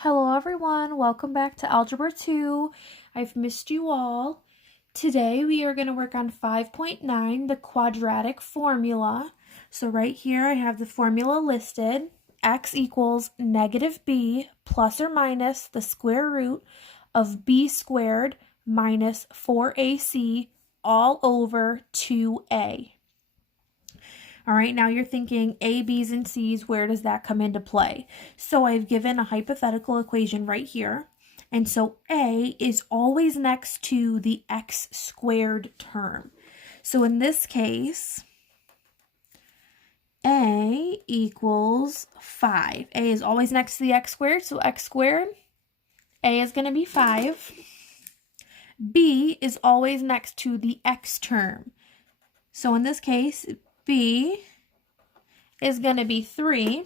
Hello everyone, welcome back to Algebra 2. I've missed you all. Today we are going to work on 5.9, the quadratic formula. So right here I have the formula listed. X equals negative b plus or minus the square root of b squared minus 4ac all over 2a. All right, now you're thinking A, B's, and C's, where does that come into play? So I've given a hypothetical equation right here. And so A is always next to the x squared term. So in this case, A equals 5. A is always next to the x squared, so x squared, A is going to be 5. B is always next to the x term. So in this case, B is going to be 3,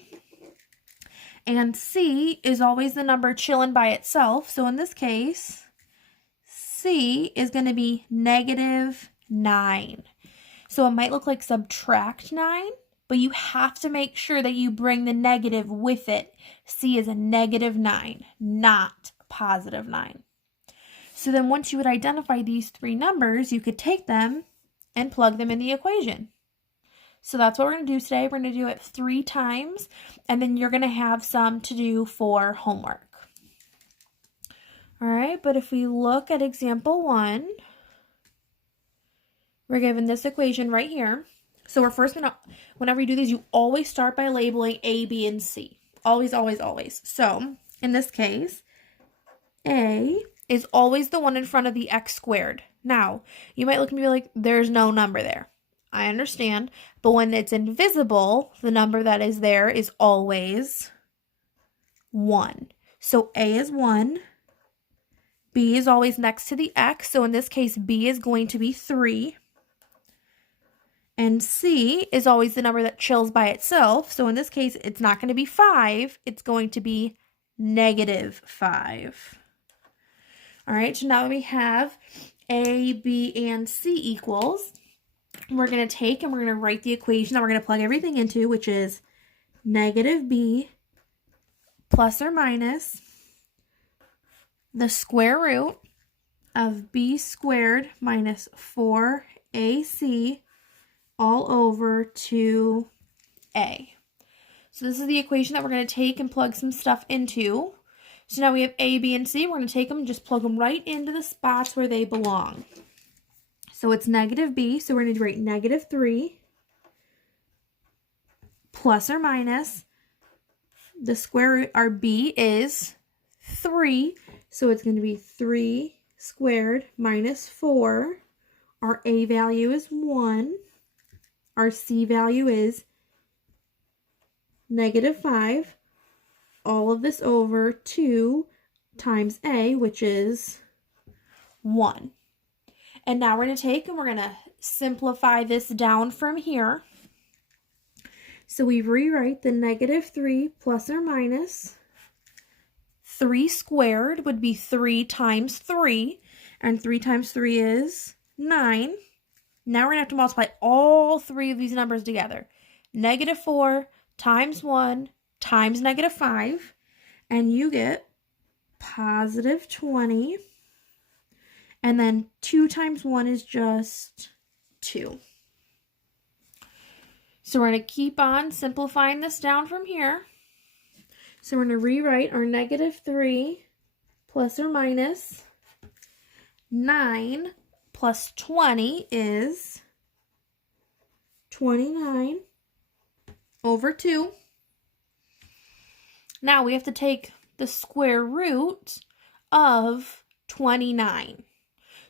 and C is always the number chilling by itself. So in this case, C is going to be negative 9. So it might look like subtract 9, but you have to make sure that you bring the negative with it. C is a negative 9, not positive 9. So then once you would identify these three numbers, you could take them and plug them in the equation. So that's what we're going to do today. We're going to do it 3 times, and then you're going to have some to do for homework. All right, but if we look at example 1, we're given this equation right here. So we're first going to, whenever you do these, you always start by labeling A, B, and C. Always, always, always. So in this case, A is always the one in front of the x squared. Now, you might look at me like, there's no number there. I understand, but when it's invisible, the number that is there is always 1. So A is 1. B is always next to the x, so in this case, B is going to be 3. And C is always the number that chills by itself, so in this case, it's not going to be 5, it's going to be negative 5. All right, so now we have A, B, and C equals. We're going to take and we're going to write the equation that we're going to plug everything into, which is negative b plus or minus the square root of b squared minus 4ac all over 2a. So this is the equation that we're going to take and plug some stuff into. So now we have a, b, and c. We're going to take them and just plug them right into the spots where they belong. So it's negative b, so we're going to write negative 3 plus or minus the square root. Our b is 3, so it's going to be 3 squared minus 4. Our a value is 1. Our c value is negative 5. All of this over 2 times a, which is 1. And now we're going to take and we're going to simplify this down from here. So we rewrite the negative 3 plus or minus 3 squared would be 3 times 3. And 3 times 3 is 9. Now we're going to have to multiply all 3 of these numbers together. Negative 4 times 1 times negative 5. And you get positive 20. And then 2 times 1 is just 2. So we're going to keep on simplifying this down from here. So we're going to rewrite our negative 3 plus or minus 9 plus 20 is 29 over 2. Now we have to take the square root of 29.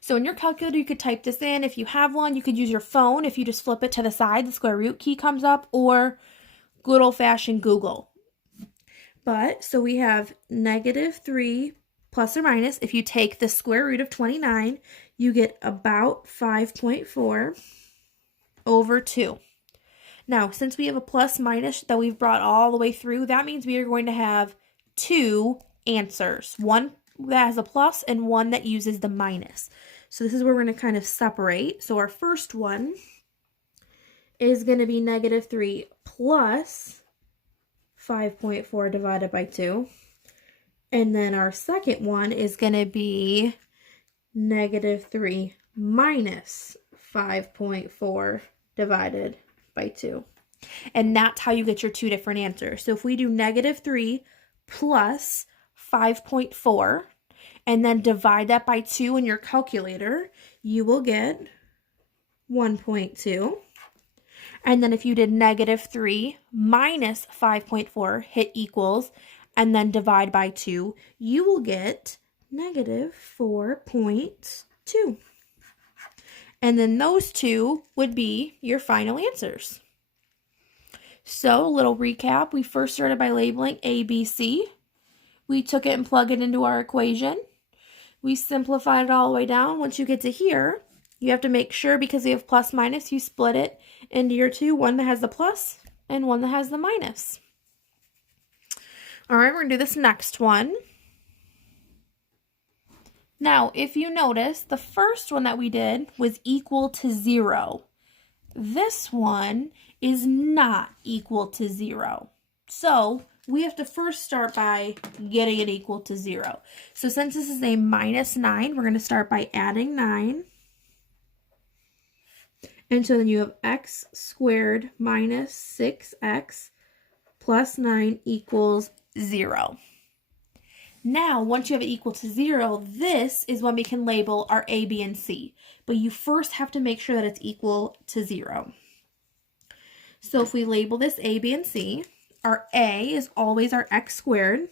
So in your calculator, you could type this in. If you have one, you could use your phone. If you just flip it to the side, the square root key comes up, or good old-fashioned Google. But, so we have negative 3 plus or minus. If you take the square root of 29, you get about 5.4 over 2. Now, since we have a plus minus that we've brought all the way through, that means we are going to have 2 answers. One that has a plus and one that uses the minus. So this is where we're going to kind of separate. So our first one is going to be negative 3 plus 5.4 divided by 2. And then our second one is going to be -3 minus 5.4 divided by 2. And that's how you get your two different answers. So if we do -3 plus 5.4 and then divide that by 2 in your calculator, you will get 1.2. And then if you did -3 minus 5.4, hit equals, and then divide by 2, you will get -4.2. And then those two would be your final answers. So, a little recap. We first started by labeling A, B, C. We took it and plugged it into our equation. We simplified it all the way down. Once you get to here, you have to make sure, because we have plus minus, you split it into your two, one that has the plus and one that has the minus. All right, we're going to do this next one. Now, if you notice, the first one that we did was equal to 0. This one is not equal to 0. So we have to first start by getting it equal to 0. So since this is a -9, we're going to start by adding 9. And so then you have x squared minus 6x plus 9 equals 0. Now, once you have it equal to 0, this is when we can label our A, B, and C. But you first have to make sure that it's equal to 0. So if we label this A, B, and C, our A is always our x squared.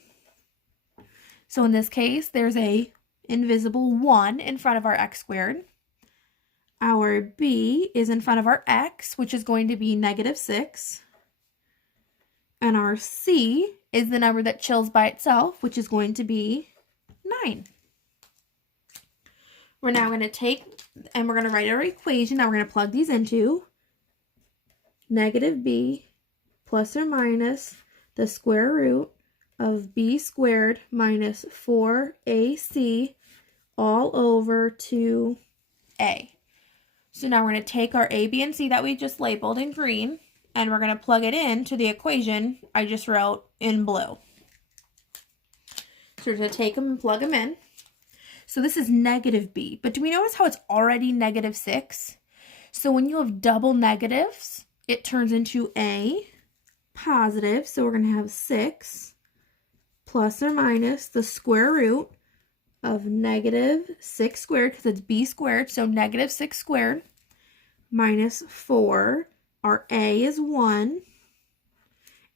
So in this case, there's a invisible 1 in front of our x squared. Our B is in front of our x, which is going to be -6. And our C is the number that chills by itself, which is going to be 9. We're now going to take, and we're going to write our equation. Now we're going to plug these into -b plus or minus the square root of b squared minus 4ac all over 2a. So now we're going to take our A, B, and C that we just labeled in green, and we're going to plug it into the equation I just wrote in blue. So we're going to take them and plug them in. So this is -b, but do we notice how it's already -6? So when you have double negatives, it turns into a positive. So we're going to have 6 plus or minus the square root of -6 squared, because it's b squared, so -6 squared, minus 4. Our A is 1,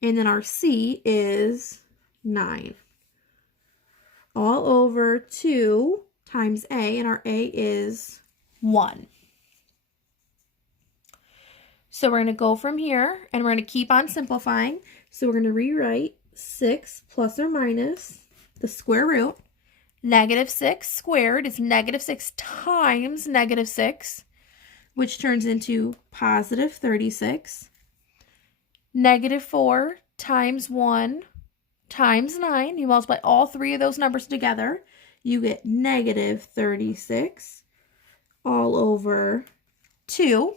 and then our C is 9. All over 2 times A, and our A is 1. So we're going to go from here, and we're going to keep on simplifying. So we're going to rewrite 6 plus or minus the square root. -6 squared is -6 times -6, which turns into positive 36. -4 times 1 times 9. You multiply all three of those numbers together. You get -36 all over 2.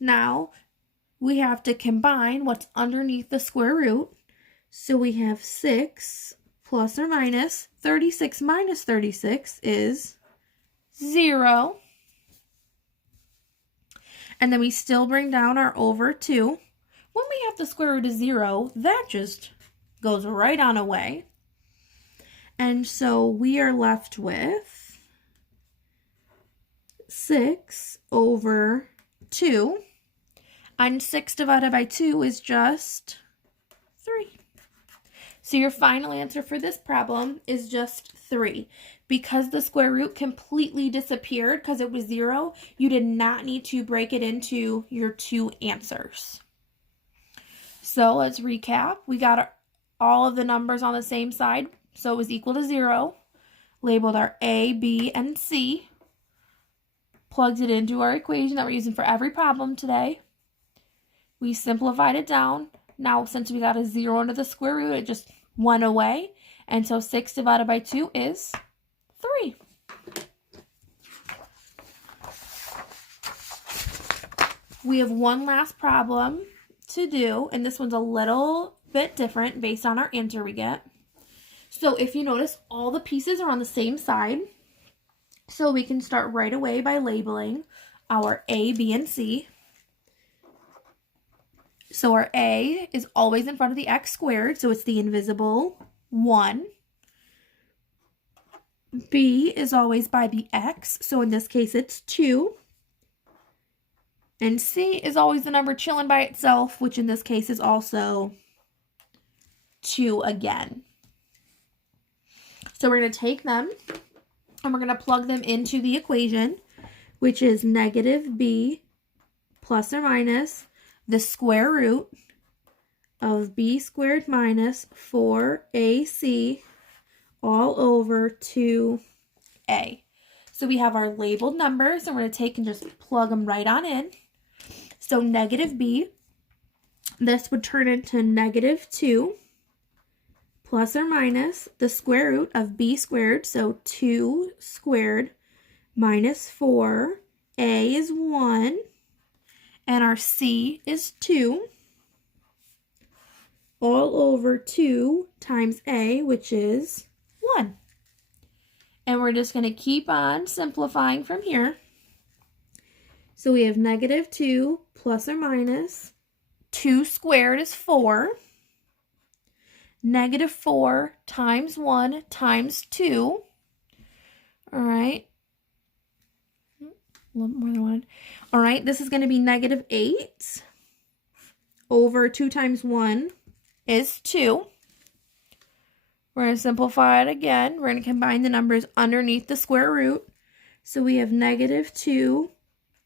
Now, we have to combine what's underneath the square root. So we have 6 plus or minus 36 minus 36 is 0. And then we still bring down our over 2. When we have the square root of 0, that just goes right on away. And so we are left with 6 over 2. And 6 divided by 2 is just 3. So your final answer for this problem is just 3. Because the square root completely disappeared because it was 0, you did not need to break it into your two answers. So let's recap. We got all of the numbers on the same side, so it was equal to 0. Labeled our A, B, and C. Plugged it into our equation that we're using for every problem today. We simplified it down. Now, since we got a 0 under the square root, it just went away. And so 6 divided by 2 is 3. We have one last problem to do, and this one's a little bit different based on our answer we get. So if you notice, all the pieces are on the same side. So we can start right away by labeling our A, B, and C. So our A is always in front of the x squared, so it's the invisible 1. B is always by the x, so in this case it's 2. And C is always the number chilling by itself, which in this case is also 2 again. So we're going to take them and we're going to plug them into the equation, which is negative b plus or minus the square root of b squared minus 4ac all over 2a. So we have our labeled numbers, and we're going to take and just plug them right on in. So negative b, this would turn into negative 2 plus or minus the square root of b squared, so 2 squared minus 4. A is 1, and our C is 2, all over 2 times A, which is 1. And we're just going to keep on simplifying from here. So we have negative 2 plus or minus 2 squared is 4. Negative 4 times 1 times 2. All right. A little more than 1. All right, this is going to be negative 8 over 2 times 1 is 2. We're going to simplify it again. We're going to combine the numbers underneath the square root. So we have negative 2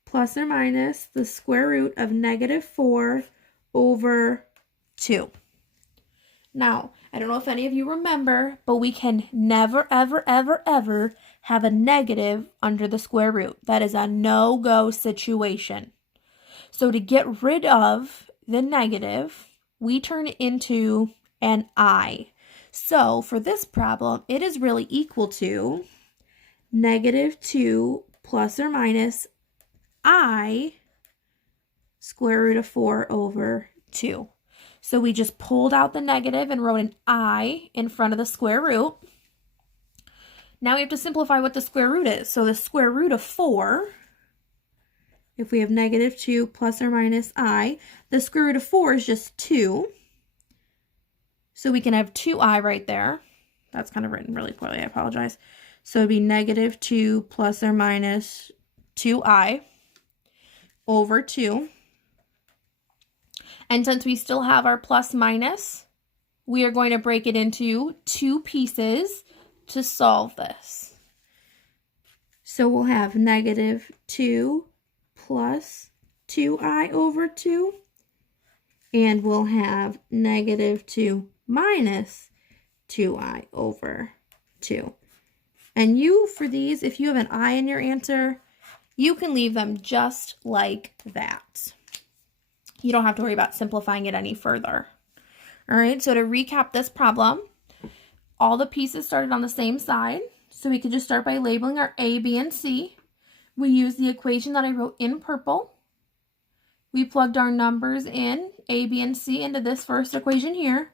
plus or minus the square root of negative 4 over 2. Now, I don't know if any of you remember, but we can never, ever, ever, ever have a negative under the square root. That is a no-go situation. So to get rid of the negative, we turn it into an I. So for this problem, it is really equal to negative 2 plus or minus I square root of 4 over 2. So we just pulled out the negative and wrote an I in front of the square root. Now we have to simplify what the square root is. So the square root of 4, if we have negative 2 plus or minus I, the square root of 4 is just 2. So we can have 2I right there. That's kind of written really poorly, I apologize. So it'd be negative 2 plus or minus 2I over 2. And since we still have our plus minus, we are going to break it into 2 pieces to solve this. So we'll have negative 2 plus 2I over 2, and we'll have negative 2 minus 2I over 2. And you, for these, if you have an I in your answer, you can leave them just like that. You don't have to worry about simplifying it any further. All right, so to recap this problem, all the pieces started on the same side. So we could just start by labeling our A, B, and C. We used the equation that I wrote in purple. We plugged our numbers in, A, B, and C, into this first equation here.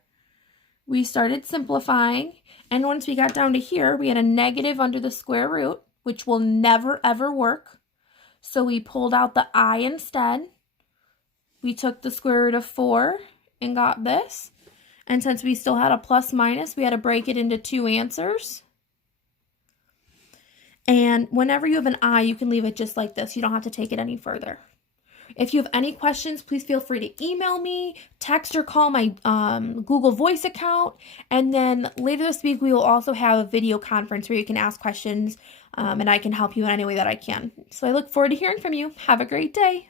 We started simplifying, and once we got down to here, we had a negative under the square root, which will never, ever work. So we pulled out the I instead. We took the square root of 4 and got this. And since we still had a plus minus, we had to break it into 2 answers. And whenever you have an I, you can leave it just like this. You don't have to take it any further. If you have any questions, please feel free to email me, text or call my Google Voice account. And then later this week, we will also have a video conference where you can ask questions and I can help you in any way that I can. So I look forward to hearing from you. Have a great day.